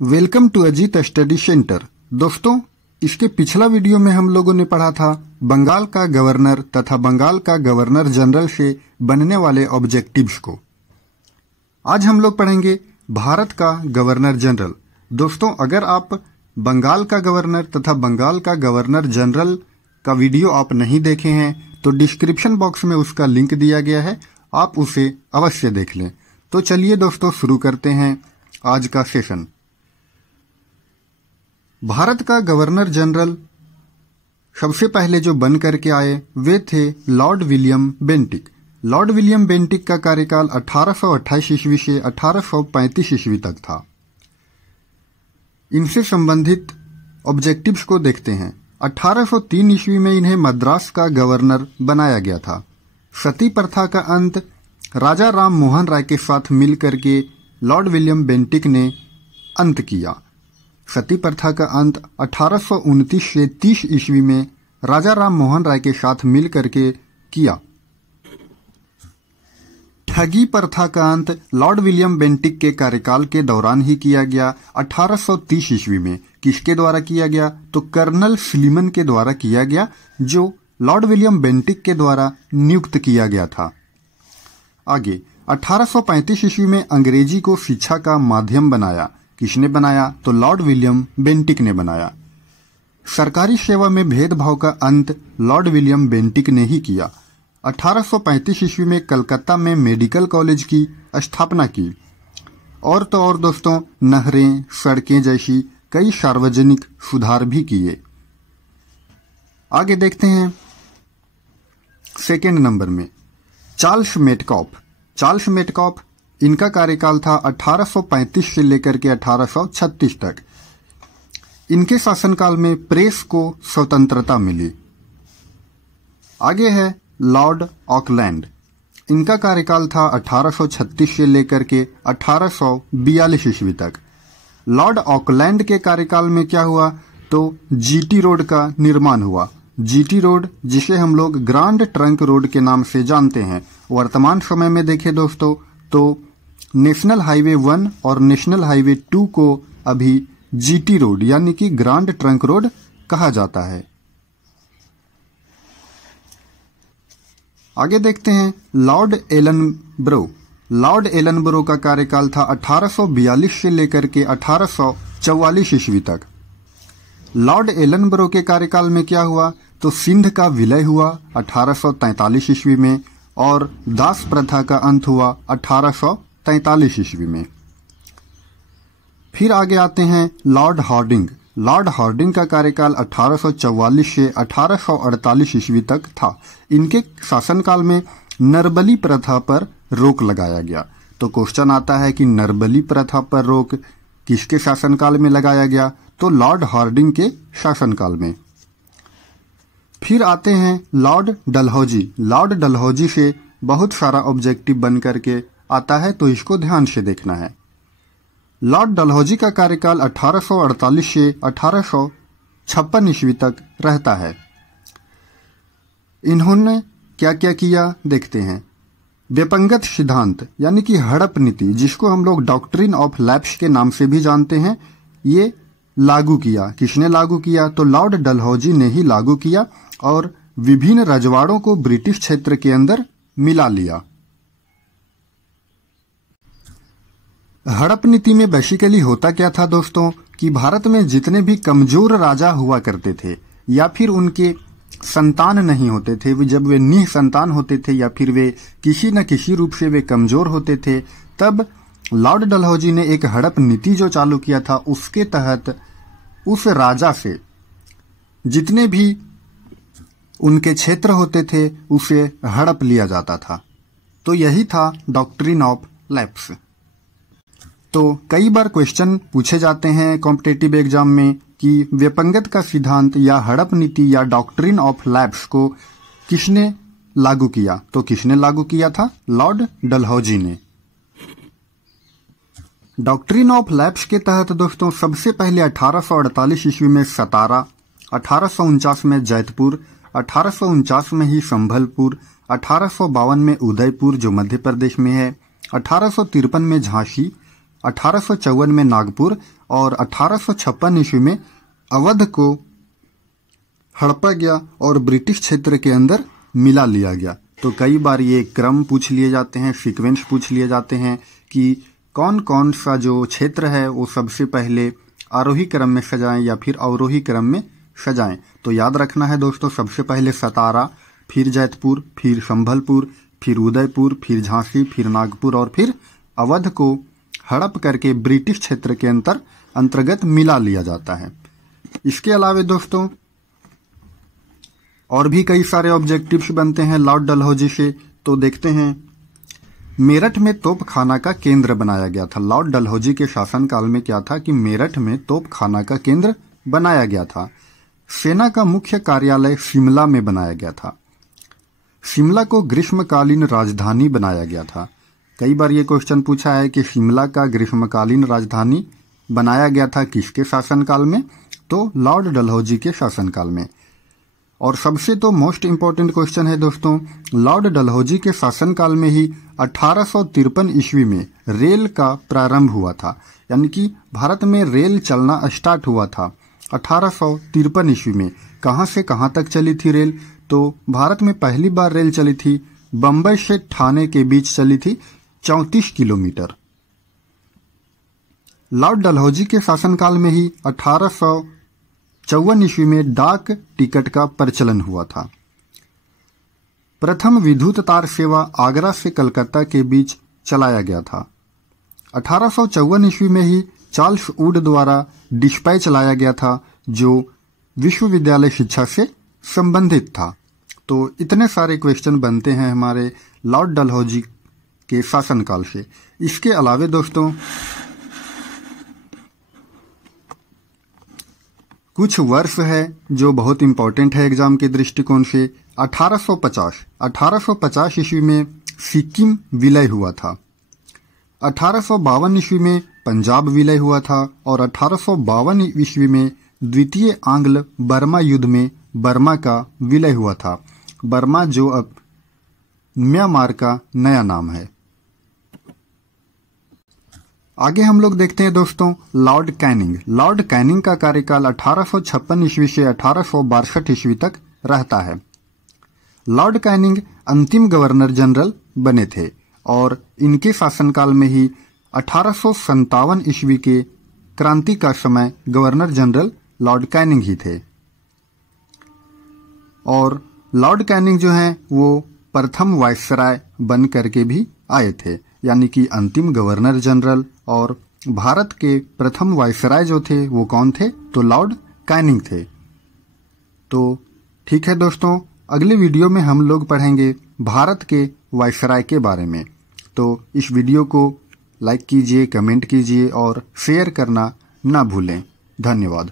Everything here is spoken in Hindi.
Welcome to Ajit study centre. दोस्तों, इसके पिछला वीडियो में हम लोगों ने पढ़ा था बंगाल का गवर्नर तथा बंगाल का गवर्नर जनरल से बनने वाले ऑब्जेक्टिव्स को। आज हम लोग पढ़ेंगे भारत का गवर्नर जनरल। दोस्तों, अगर आप बंगाल का गवर्नर तथा बंगाल का गवर्नर जनरल का वीडियो आप नहीं देखे हैं तो डिस्क्रिप्शन बॉक्स में उसका लिंक दिया गया है, आप उसे अवश्य देख लें। तो चलिए दोस्तों, शुरू करते हैं आज का सेशन। भारत का गवर्नर जनरल सबसे पहले जो बन करके आए वे थे Lord William Bentinck. Lord William Bentinck का कार्यकाल 1828 ईस्वी से 1835 ईस्वी तक था। इनसे संबंधित ऑब्जेक्टिव्स को देखते हैं। 1803 ईस्वी में इन्हें मद्रास का गवर्नर बनाया गया था। सती प्रथा का अंत राजा राम मोहन राय के साथ मिलकर के लॉर्ड विलियम बेंटिक ने अंत किया। सती प्रथा का अंत 1829 से 30 ईस्वी में राजा राम मोहन राय के साथ मिलकर के किया। ठगी प्रथा का अंत लॉर्ड विलियम बेंटिक के कार्यकाल के दौरान ही किया गया। 1830 ईस्वी में किसके द्वारा किया गया? तो कर्नल स्लीमन के द्वारा किया गया, जो लॉर्ड विलियम बेंटिक के द्वारा नियुक्त किया गया था। आगे 1835 ईस्वी में अंग्रेजी को शिक्षा का माध्यम बनाया। किसने बनाया? तो लॉर्ड विलियम बेंटिक ने बनाया। सरकारी सेवा में भेदभाव का अंत लॉर्ड विलियम बेंटिक ने ही किया। 1835 ईस्वी में कलकत्ता में मेडिकल कॉलेज की स्थापना की। और तो और दोस्तों, नहरें, सड़कें जैसी कई सार्वजनिक सुधार भी किए। आगे देखते हैं सेकेंड नंबर में चार्ल्स मेटकॉफ। चार्ल्स मेटकॉफ, इनका कार्यकाल था 1835 से लेकर के 1836 तक। इनके शासनकाल में प्रेस को स्वतंत्रता मिली। आगे है लॉर्ड ऑकलैंड। इनका कार्यकाल था 1836 से लेकर के 1842 ईस्वी तक। लॉर्ड ऑकलैंड के कार्यकाल में क्या हुआ? तो जीटी रोड का निर्माण हुआ। जीटी रोड, जिसे हम लोग ग्रांड ट्रंक रोड के नाम से जानते हैं, वर्तमान समय में देखें दोस्तों तो नेशनल हाईवे 1 और नेशनल हाईवे 2 को अभी जीटी रोड यानी कि ग्रांड ट्रंक रोड कहा जाता है। आगे देखते हैं लॉर्ड एलनब्रो। लॉर्ड एलनब्रो का कार्यकाल था 1842 से लेकर के 1844 ईस्वी तक। लॉर्ड एलनब्रो के कार्यकाल में क्या हुआ? तो सिंध का विलय हुआ 1843 ईस्वी में और दास प्रथा का अंत हुआ 1843 ईस्वी में। फिर आगे आते हैं लॉर्ड हार्डिंग। लॉर्ड हार्डिंग का कार्यकाल 1844 से 1848 ईस्वी तक था। इनके शासनकाल में नरबली प्रथा पर रोक लगाया गया। तो क्वेश्चन आता है कि नरबली प्रथा पर रोक किसके शासनकाल में लगाया गया? तो लॉर्ड हार्डिंग के शासनकाल में। फिर आते हैं लॉर्ड डलहौजी। लॉर्ड डलहौजी से बहुत सारा ऑब्जेक्टिव बन करके आता है, तो इसको ध्यान से देखना है। लॉर्ड डलहौजी का कार्यकाल 1848 से 1856 ईस्वी तक रहता है। इन्होंने क्या क्या किया देखते हैं। व्यपंगत सिद्धांत यानी कि हड़प नीति, जिसको हम लोग डॉक्ट्रिन ऑफ लैप्स के नाम से भी जानते हैं, ये लागू किया। किसने लागू किया? तो लॉर्ड डलहौजी ने ही लागू किया और विभिन्न रजवाड़ों को ब्रिटिश क्षेत्र के अंदर मिला लिया। हड़प नीति में बेसिकली होता क्या था दोस्तों कि भारत में जितने भी कमजोर राजा हुआ करते थे या फिर उनके संतान नहीं होते थे, जब वे निसंतान होते थे या फिर वे किसी न किसी रूप से वे कमजोर होते थे, तब लॉर्ड डलहौजी ने एक हड़प नीति जो चालू किया था, उसके तहत उस राजा से जितने भी उनके क्षेत्र होते थे उसे हड़प लिया जाता था। तो यही था डॉक्ट्रिन ऑफ लैप्स। तो कई बार क्वेश्चन पूछे जाते हैं कॉम्पिटिटिव एग्जाम में कि व्यपंगत का सिद्धांत या हड़प नीति या डॉक्ट्रिन ऑफ लैप्स को किसने लागू किया? तो किसने लागू किया था? लॉर्ड डलहौजी ने। डॉक्ट्रिन ऑफ लैप्स के तहत दोस्तों सबसे पहले 1848 ईस्वी में सतारा, 1849 में जैतपुर, 1849 में ही संभलपुर, 1852 में उदयपुर जो मध्य प्रदेश में है, 1853 में झांसी, 1854 में नागपुर और 1856 ईस्वी में अवध को हड़पा गया और ब्रिटिश क्षेत्र के अंदर मिला लिया गया। तो कई बार ये क्रम पूछ लिए जाते हैं, सीक्वेंस पूछ लिए जाते हैं कि कौन कौन सा जो क्षेत्र है वो सबसे पहले आरोही क्रम में सजाएं या फिर अवरोही क्रम में सजाएं। तो याद रखना है दोस्तों, सबसे पहले सतारा, फिर जैतपुर, फिर संभलपुर, फिर उदयपुर, फिर झांसी, फिर नागपुर और फिर अवध को हड़प करके ब्रिटिश क्षेत्र के अंतर्गत मिला लिया जाता है। इसके अलावा दोस्तों और भी कई सारे ऑब्जेक्टिव्स बनते हैं लॉर्ड डलहौजी से। तो देखते हैं, मेरठ में तोपखाना का केंद्र बनाया गया था। लॉर्ड डलहौजी के शासनकाल में क्या था कि मेरठ में तोपखाना का केंद्र बनाया गया था। सेना का मुख्य कार्यालय शिमला में बनाया गया था। शिमला को ग्रीष्मकालीन राजधानी बनाया गया था। कई बार ये क्वेश्चन पूछा है कि शिमला का ग्रीष्मकालीन राजधानी बनाया गया था किसके शासनकाल में? तो लॉर्ड डलहौजी के शासनकाल में। और सबसे तो मोस्ट इंपॉर्टेंट क्वेश्चन है दोस्तों, लॉर्ड डलहौजी के शासनकाल में ही 1853 ईस्वी में रेल का प्रारंभ हुआ था। यानी कि भारत में रेल चलना स्टार्ट हुआ था 1853 ईस्वी में। कहां से कहां तक चली थी रेल? तो भारत में पहली बार रेल चली थी, बंबई से ठाणे के बीच चली थी 34 किलोमीटर। लॉर्ड डलहौजी के शासनकाल में ही 1854 ईस्वी में डाक टिकट का प्रचलन हुआ था। प्रथम विद्युत तार सेवा आगरा से कलकत्ता के बीच चलाया गया था। 1854 ईस्वी में ही चार्ल्स वुड द्वारा डिस्पैच लाया गया था जो विश्वविद्यालय शिक्षा से संबंधित था। तो इतने सारे क्वेश्चन बनते हैं हमारे लॉर्ड डलहौजी के शासनकाल से। इसके अलावे दोस्तों कुछ वर्ष है जो बहुत इंपॉर्टेंट है एग्जाम के दृष्टिकोण से। 1850 ईस्वी में सिक्किम विलय हुआ था। 1852 ईस्वी में पंजाब विलय हुआ था और 1852 ईस्वी में द्वितीय आंग्ल बर्मा युद्ध में बर्मा का विलय हुआ था। बर्मा जो अब म्यांमार का नया नाम है। आगे हम लोग देखते हैं दोस्तों लॉर्ड कैनिंग। लॉर्ड कैनिंग का कार्यकाल 1856 ईस्वी से 1862 ईस्वी तक रहता है। लॉर्ड कैनिंग अंतिम गवर्नर जनरल बने थे और इनके शासनकाल में ही 1857 ईस्वी के क्रांति का समय गवर्नर जनरल लॉर्ड कैनिंग ही थे। और लॉर्ड कैनिंग जो हैं वो प्रथम वायसराय बन करके भी आए थे, यानी कि अंतिम गवर्नर जनरल। और भारत के प्रथम वायसराय जो थे वो कौन थे? तो लॉर्ड कैनिंग थे। तो ठीक है दोस्तों, अगले वीडियो में हम लोग पढ़ेंगे भारत के वायसराय के बारे में। तो इस वीडियो को लाइक कीजिए, कमेंट कीजिए और शेयर करना ना भूलें। धन्यवाद।